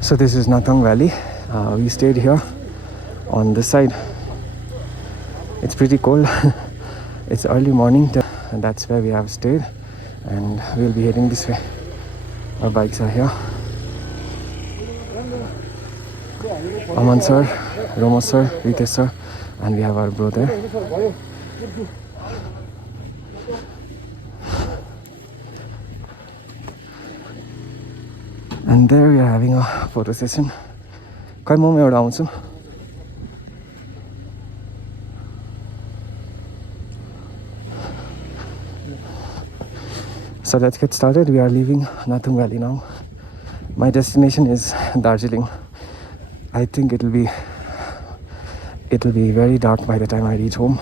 So this is Nathang Valley. We stayed here on this side. It's pretty cold. It's early morning and that's where we have stayed, and we'll be heading this way. Our bikes are here. Aman sir, Romo sir, Ritesh sir, and we have our bro there. And there we are having a photo session. Kai mo एउटा आउँछु. So let's get started. We are leaving Nathang Valley now. My destination is Darjeeling. I think it'll be very dark by the time I reach home.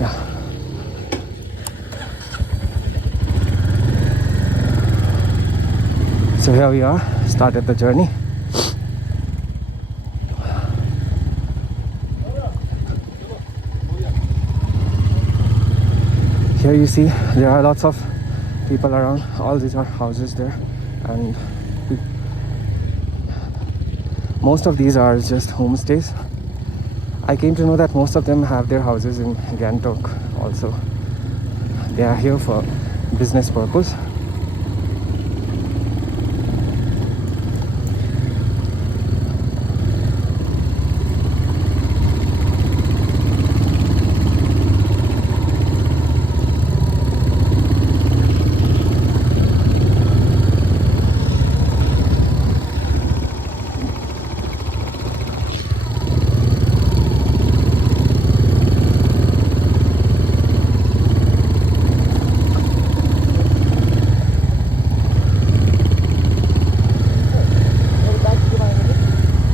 Yeah. So here we are, started the journey. Here you see there are lots of people around. All these are houses there, and most of these are just homestays. I came to know that most of them have their houses in Gangtok also. They are here for business purpose.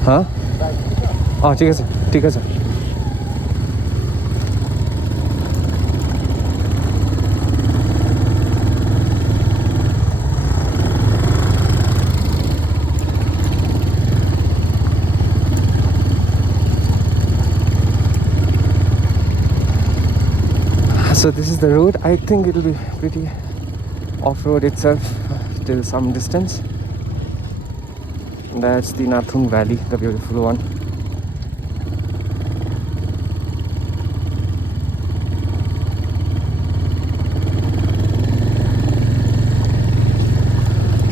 Huh? Oh, ঠিক আছে, ঠিক আছে. So this is the road. I think it'll be pretty off-road itself till some distance. That's the Nathang Valley, the beautiful one.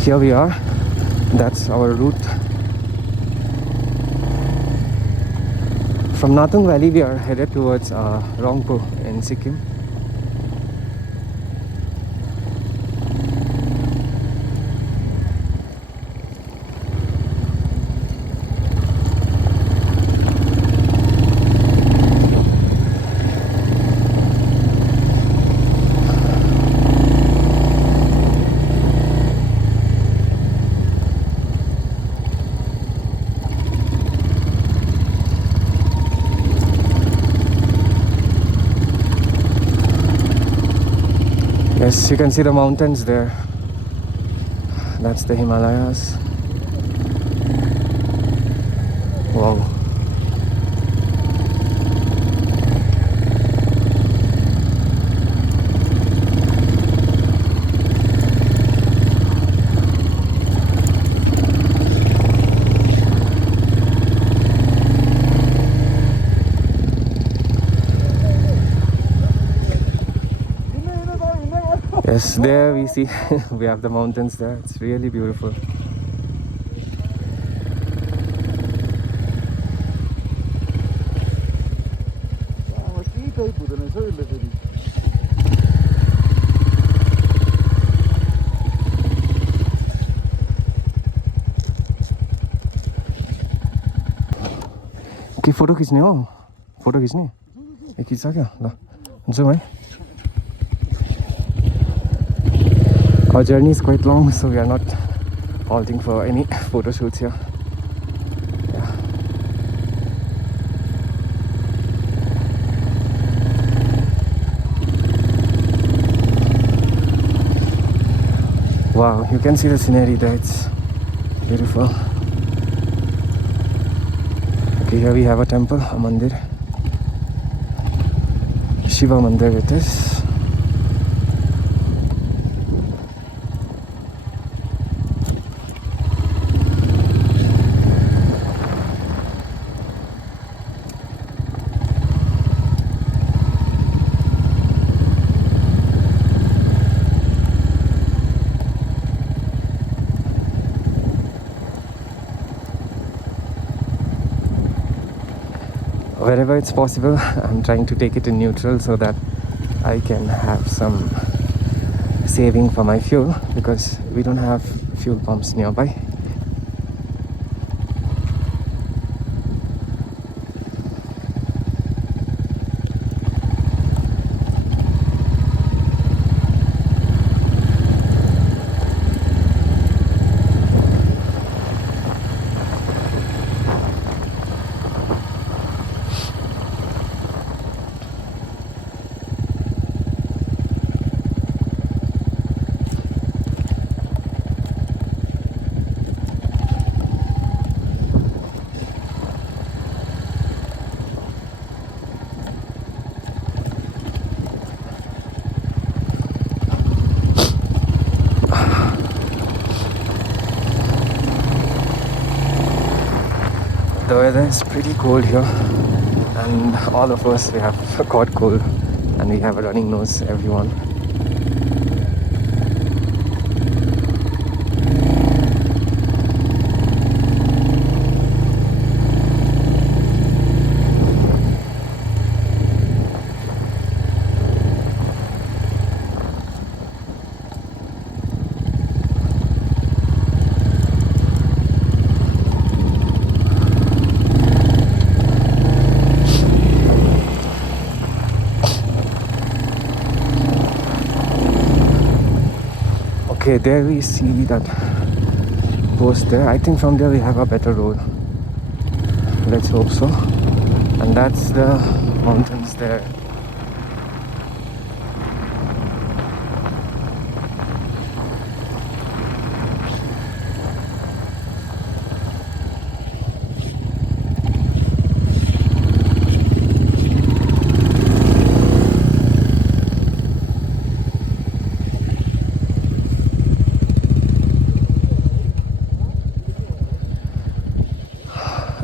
Here we are. That's our route. From Nathang Valley we are headed towards Rangpo in Sikkim. Yes, you can see the mountains there. That's the Himalayas. Wow. Yes, there we see we have the mountains there. It's really beautiful. के photo खिच्ने हो? Photo खिच्ने? ए खिच्छ क्या? ल जाउँ है. Our journey is quite long, so we are not halting for any photo shoots here. Yeah. Wow, you can see the scenery there. It's beautiful. Okay, here we have a temple, a mandir. Shiva Mandir it is. Wherever it's possible, I'm trying to take it in neutral so that I can have some saving for my fuel, because we don't have fuel pumps nearby. The weather is pretty cold here, and all of us, we have caught cold and we have a running nose, everyone. Okay, there we see that post there. I think from there we have a better road. Let's hope so. And that's the mountains there.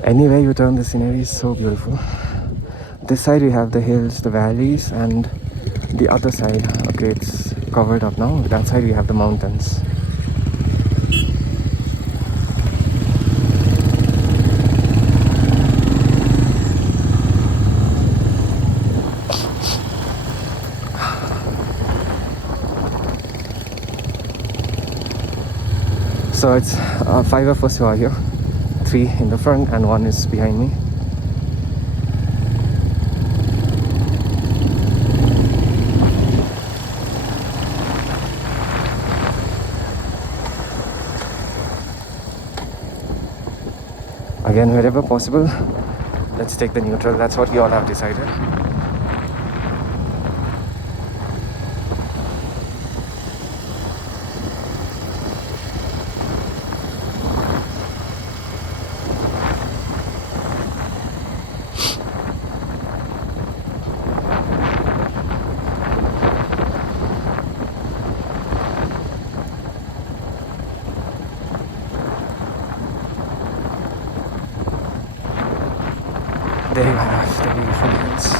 Anywhere you turn, the scenery is so beautiful. This side we have the hills, the valleys, and the other side, okay, it's covered up now. That side we have the mountains. So it's 5 of us who are here. 3 in the front and 1 is behind me. Again, wherever possible, let's take the neutral. That's what we all have decided. There you have the beautiful hills.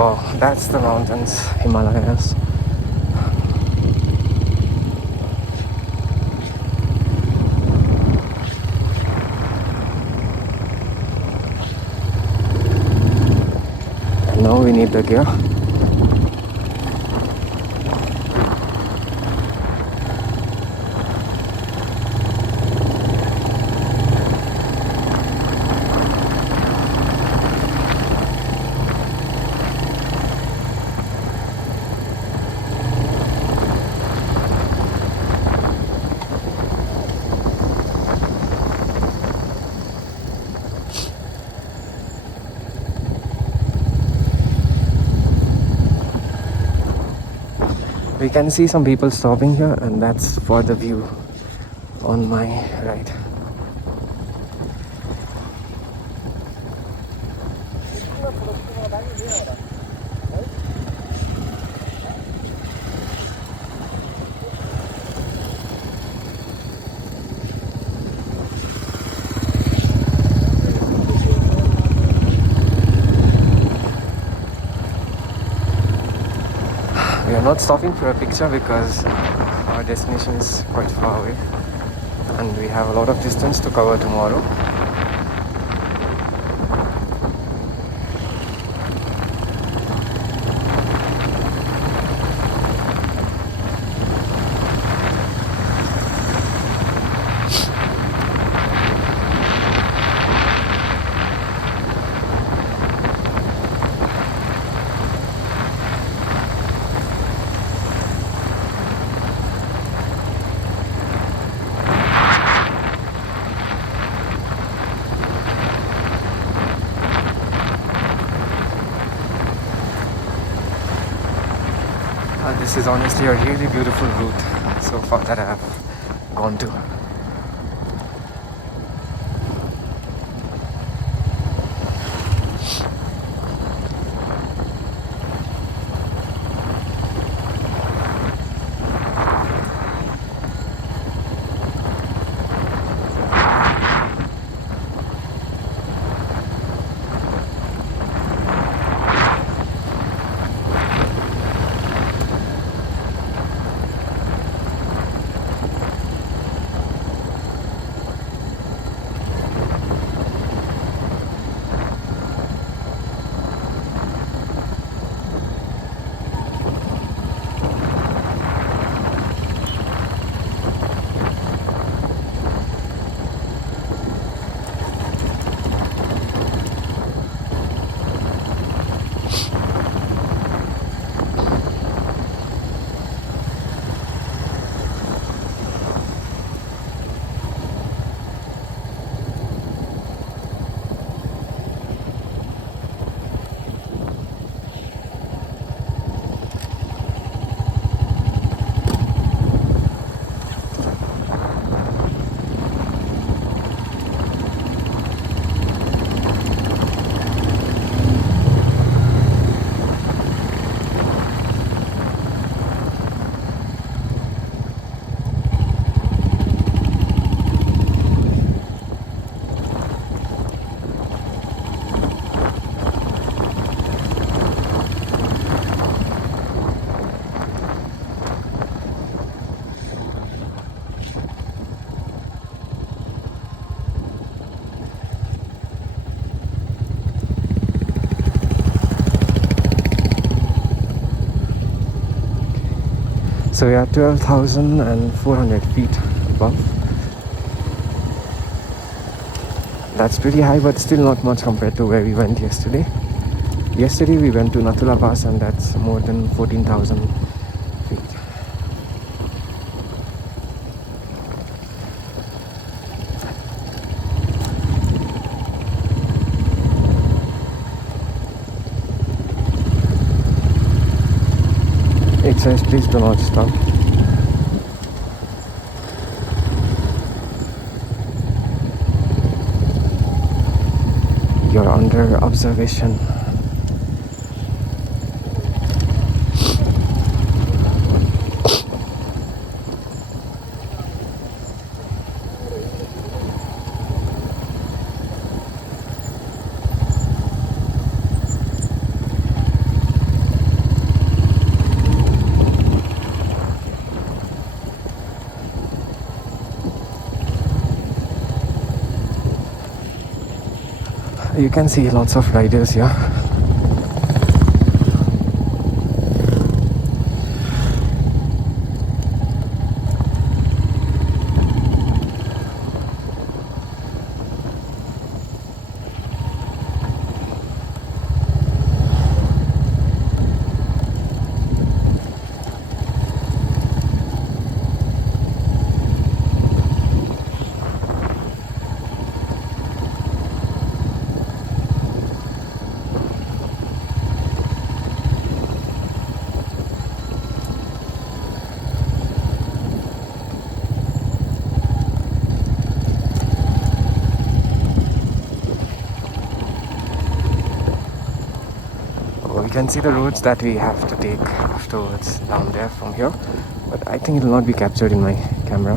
Wow, that's the mountains, Himalayas. And now we need the gear. We can see some people stopping here, and that's for the view on my right. We are not stopping for a picture because our destination is quite far away and we have a lot of distance to cover tomorrow. This is honestly a really beautiful route so far that I have gone to. So we are 12,400 feet above. That's pretty high, but still not much compared to where we went yesterday. Yesterday we went to Nathula Pass and that's more than 14,000 feet. It says please do not stop. You're under observation. You can see lots of riders here. We can see the roads that we have to take afterwards down there from here, but I think it will not be captured in my camera.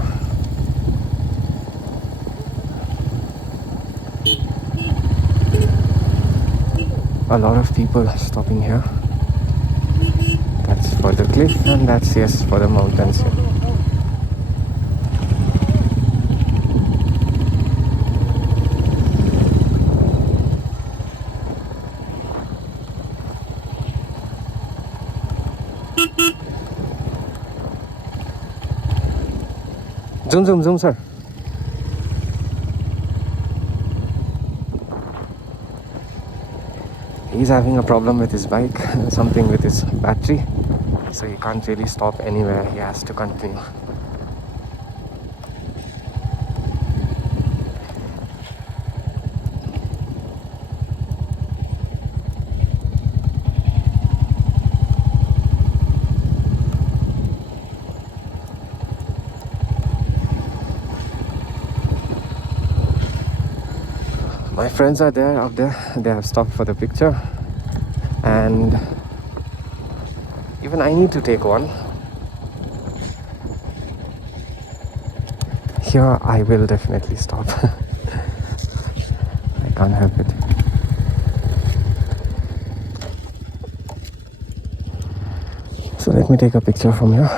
A lot of people are stopping here. That's for the cliff, and that's, yes, for the mountains here. Zoom, zoom, zoom, sir. He's having a problem with his bike, something with his battery, so he can't really stop anywhere. He has to continue. My friends are there, out there. They have stopped for the picture, and even I need to take one. Here I will definitely stop. I can't help it. So let me take a picture from here.